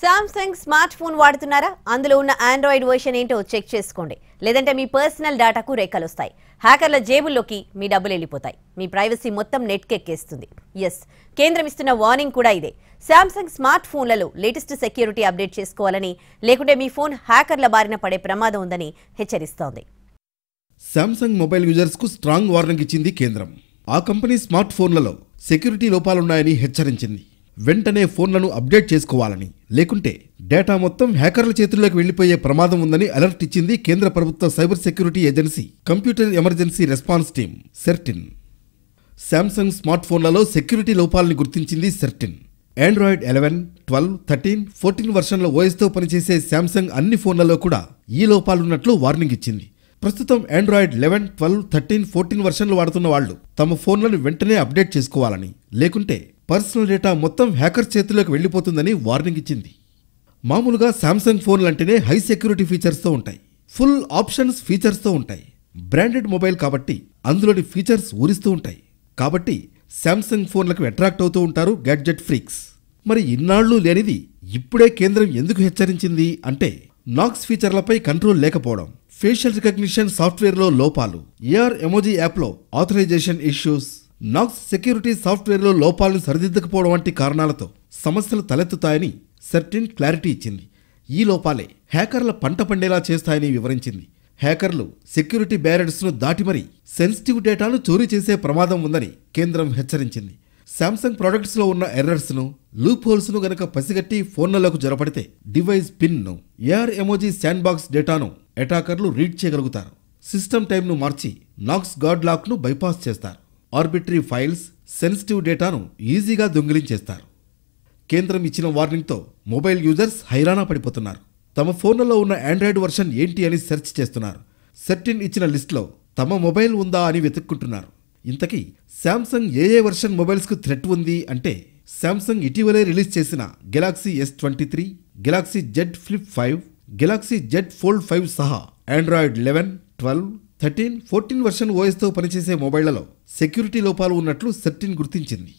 Samsung smart phone వాడుతున్నారా? అందులో ఉన్న ఆండ్రాయిడ్ వర్షన్ ఏంటో చెక్ చేసుకోండి. లేదంటే మీ పర్సనల్ డేటాకు రేఖలు వస్తాయి. హ్యాకర్ల జేబుల్లోకి మీ డబ్బులు వెళ్ళిపోతాయి. మీ ప్రైవసీ మొత్తం నెట్కెక్కేస్తుంది. ఎస్, కేంద్రం ఇస్తున్న వార్నింగ్ కూడా ఇదే. సామ్సంగ్ స్మార్ట్ ఫోన్లలో లేటెస్ట్ సెక్యూరిటీ అప్డేట్ చేసుకోవాలని, లేకుంటే మీ ఫోన్ హ్యాకర్ల బారిన పడే ప్రమాదం ఉందని హెచ్చరిస్తోంది. సామ్సంగ్ మొబైల్ యూజర్స్ కు స్ట్రాంగ్ వార్నింగ్ ఇచ్చింది కేంద్రం. ఆ కంపెనీ స్మార్ట్ ఫోన్లలో సెక్యూరిటీ లోపాలున్నాయని హెచ్చరించింది. వెంటనే ఫోన్లను అప్డేట్ చేసుకోవాలని, లేకుంటే డేటా మొత్తం హ్యాకర్ల చేతుల్లోకి వెళ్లిపోయే ప్రమాదం ఉందని అలర్ట్ ఇచ్చింది కేంద్ర ప్రభుత్వ cyber security agency computer emergency response team CERT-In. Samsung smart ఫోన్లలో సెక్యూరిటీ లోపాలను గుర్తించింది సెర్టిన్. ఆండ్రాయిడ్ 11, 12, 13, 14 వర్షన్ల ఓఎస్తో పనిచేసే సామ్సంగ్ అన్ని ఫోన్లలో కూడా ఈ లోపాలున్నట్లు వార్నింగ్ ఇచ్చింది. ప్రస్తుతం ఆండ్రాయిడ్ 11, 12, 13, 14 వర్షన్లు వాడుతున్న వాళ్లు తమ ఫోన్లను వెంటనే అప్డేట్ చేసుకోవాలని, లేకుంటే పర్సనల్ డేటా మొత్తం హ్యాకర్స్ చేతుల్లోకి వెళ్లిపోతుందని వార్నింగ్ ఇచ్చింది. మామూలుగా సామ్సంగ్ ఫోన్లంటేనే హై సెక్యూరిటీ ఫీచర్స్తో ఉంటాయి. ఫుల్ ఆప్షన్స్ ఫీచర్స్తో ఉంటాయి. బ్రాండెడ్ మొబైల్ కాబట్టి అందులోని ఫీచర్స్ ఊరిస్తూ ఉంటాయి. కాబట్టి సామ్సంగ్ ఫోన్లకు అట్రాక్ట్ అవుతూ ఉంటారు గ్యాడ్జెట్ ఫ్రీక్స్. మరి ఇన్నాళ్లు లేనిది ఇప్పుడే కేంద్రం ఎందుకు హెచ్చరించింది అంటే, నాక్స్ ఫీచర్లపై కంట్రోల్ లేకపోవడం, ఫేషియల్ రికగ్నిషన్ సాఫ్ట్వేర్లో లోపాలు, ఏఆర్ ఎమోజీ యాప్లో ఆథరైజేషన్ ఇష్యూస్, నాక్స్ సెక్యూరిటీ సాఫ్ట్వేర్లో లోపాలను సరిదిద్దకపోవడం వంటి కారణాలతో సమస్యలు తలెత్తుతాయని సెర్టిన్ క్లారిటీ ఇచ్చింది. ఈ లోపాలే హ్యాకర్ల పంట పండేలా చేస్తాయని వివరించింది. హ్యాకర్లు సెక్యూరిటీ బ్యారియర్స్ను దాటి మరీ సెన్సిటివ్ డేటాను చోరీ చేసే ప్రమాదం ఉందని కేంద్రం హెచ్చరించింది. సామ్సంగ్ ప్రొడక్ట్స్లో ఉన్న ఎర్రర్స్ను, లూప్ హోల్స్ను గనక పసిగట్టి ఫోన్లలోకి జొరపడితే డివైస్ పిన్ను, ఏఆర్ ఎమోజీ శాండ్ బాక్స్ డేటాను అటాకర్లు రీడ్ చేయగలుగుతారు. సిస్టమ్ టైమ్ను మార్చి నాక్స్ గాడ్ లాక్ను బైపాస్ చేస్తారు. ఆర్బిటరీ ఫైల్స్, సెన్సిటివ్ డేటాను ఈజీగా దొంగిలించేస్తారు. కేంద్రం ఇచ్చిన వార్నింగ్తో మొబైల్ యూజర్స్ హైరానా పడిపోతున్నారు. తమ ఫోన్లలో ఉన్న ఆండ్రాయిడ్ వర్షన్ ఏంటి అని సెర్చ్ చేస్తున్నారు. సెర్టిన్ ఇచ్చిన లిస్ట్లో తమ మొబైల్ ఉందా అని వెతుక్కుంటున్నారు. ఇంతకీ సామ్సంగ్ ఏ వర్షన్ మొబైల్స్కు థ్రెట్ ఉంది అంటే, సామ్సంగ్ ఇటీవలే రిలీజ్ చేసిన Galaxy S23, Galaxy Z Flip 5, Galaxy Z Fold 5 సహా ఆండ్రాయిడ్ 11, 12, 13, 14 వర్షన్ ఓఎస్తో పనిచేసే మొబైళ్లలో సెక్యూరిటీ లోపాలు ఉన్నట్లు సెర్టిన్ గుర్తించింది.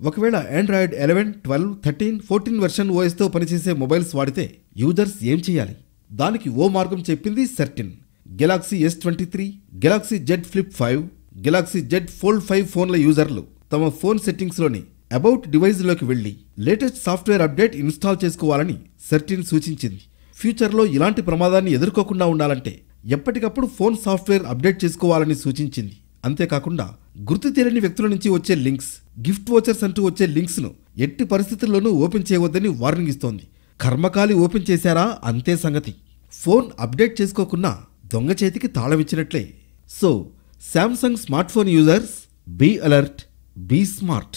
ఒకవేళ ఆండ్రాయిడ్ 11, 12, 13, 14 వర్షన్ ఓఎస్తో పనిచేసే మొబైల్స్ వాడితే యూజర్స్ ఏం చేయాలి? దానికి ఓ మార్గం చెప్పింది CERT-In. Galaxy S23, Galaxy Z Flip 5, Galaxy Z Fold 5 ఫోన్ల యూజర్లు తమ ఫోన్ సెట్టింగ్స్లోని అబౌట్ డివైజ్లోకి వెళ్లి లేటెస్ట్ సాఫ్ట్వేర్ అప్డేట్ ఇన్స్టాల్ చేసుకోవాలని సెర్టిన్ సూచించింది. ఫ్యూచర్లో ఇలాంటి ప్రమాదాన్ని ఎదుర్కోకుండా ఉండాలంటే ఎప్పటికప్పుడు ఫోన్ సాఫ్ట్వేర్ అప్డేట్ చేసుకోవాలని సూచించింది. అంతేకాకుండా గుర్తు తెలియని వ్యక్తుల నుంచి వచ్చే లింక్స్, గిఫ్ట్ వోచర్స్ అంటూ వచ్చే లింక్స్ను ఎట్టి పరిస్థితుల్లోనూ ఓపెన్ చేయవద్దని వార్నింగ్ ఇస్తోంది. కర్మకాలి ఓపెన్ చేశారా అంతే సంగతి. ఫోన్ అప్డేట్ చేసుకోకున్నా దొంగ చేతికి తాళమిచ్చినట్లే. So Samsung smart phone users, be alert, be smart.